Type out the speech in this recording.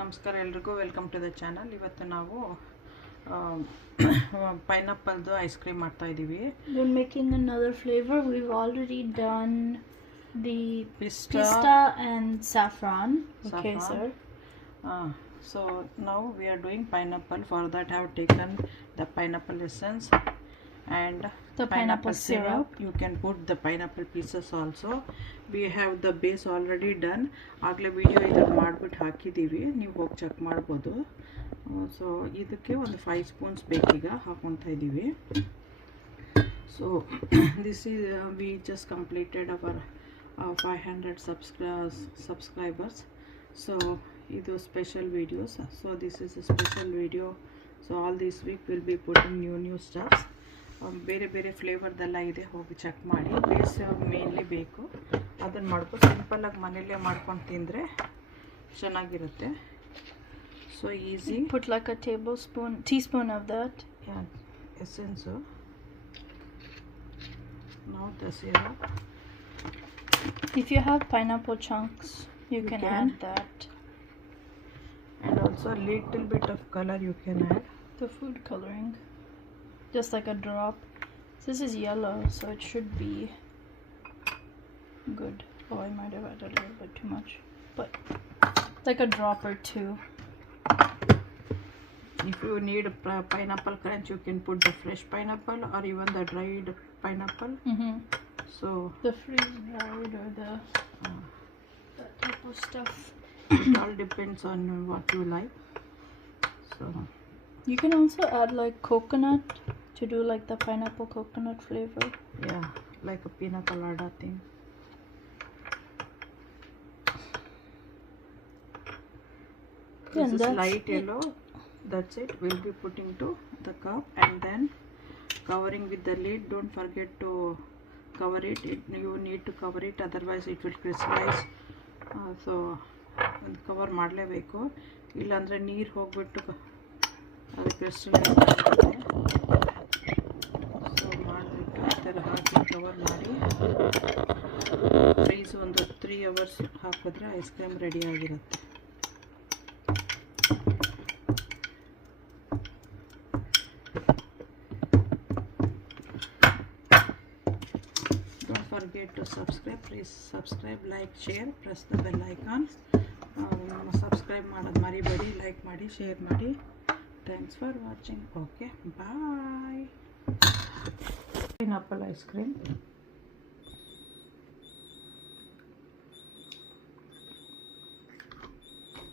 ನಮಸ್ಕಾರ ಎಲ್ರಿಗೂ welcome to the channel ಇವತ್ತು ನಾವು ಪೈನಾಪಲ್ದು ಐಸ್ ಕ್ರೀಮ್ ಮಾಡ್ತಾ ಇದ್ದೀವಿ We're making another flavor. We've already done the pista pista and saffron. Okay, Saffron. sir. So ನಾವು we are doing pineapple for that have taken the pineapple essence and The pineapple syrup. You can put the pineapple pieces also we have the base already done ಆಗಲೇ video ಇದನ್ನು ಮಾಡಿಬಿಟ್ಟು ಹಾಕಿದ್ದೀವಿ ನೀವು ಹೋಗಿ check ಮಾಡ್ಬೋದು so ಇದಕ್ಕೆ ಒಂದು five spoons ಬೇಕೀಗ ಹಾಕೊತಾ ಇದ್ದೀವಿ so this is we just completed our five hundred subscri subscribers so ಇದು special videos so this is a special video so all this week will be putting new new stuffs ಬೇರೆ ಬೇರೆ ಫ್ಲೇವರ್ದೆಲ್ಲ ಇದೆ ಹೋಗಿ check ಮಾಡಿ base mainly ಬೇಕು ಅದನ್ನು ಮಾಡ್ಕೊಂಡು ಸಿಂಪಲ್ಲಾಗಿ ಮನೆಯಲ್ಲೇ ಮಾಡ್ಕೊಂಡು ತಿಂದರೆ ಚೆನ್ನಾಗಿರುತ್ತೆ so easy Put like a tablespoon, teaspoon of that. Essence ನಾವು the syrup If you have pineapple chunks, you, You can, can. add that. and also a little bit of color you can add The food coloring. Just like a drop. This is yellow, so it should be good. Oh, I might have added a little bit too much. But like a drop or two. if you need p- pineapple crunch you can put the fresh pineapple or even the dried pineapple Mm-hmm. so The freeze dried or the that type of stuff. it all depends on what you like so You can also add like coconut to do like the pineapple coconut flavor. yeah like a pina colada thing Yeah, this is that's light it. yellow that's it we'll be putting to the cup and then covering with the lid don't forget to cover it, it you need to cover it otherwise it will crystallize uh, so ಒಂದು cover ಮಾಡಲೇಬೇಕು ಇಲ್ಲಾಂದರೆ ನೀರು ಹೋಗ್ಬಿಟ್ಟು ಅದು crystallise cover ಮಾಡಿ freeze ಒಂದು three hours ಹಾಕಿದ್ರೆ ice cream ready ಆಗಿರುತ್ತೆ. Don't forget to subscribe. Please subscribe, like, share, press the bell icon. Subscribe ಮಾಡೋದು ಮರಿಬೇಡಿ ಲೈಕ್ ಮಾಡಿ ಶೇರ್ ಮಾಡಿ. Thanks for watching okay bye pineapple ice cream.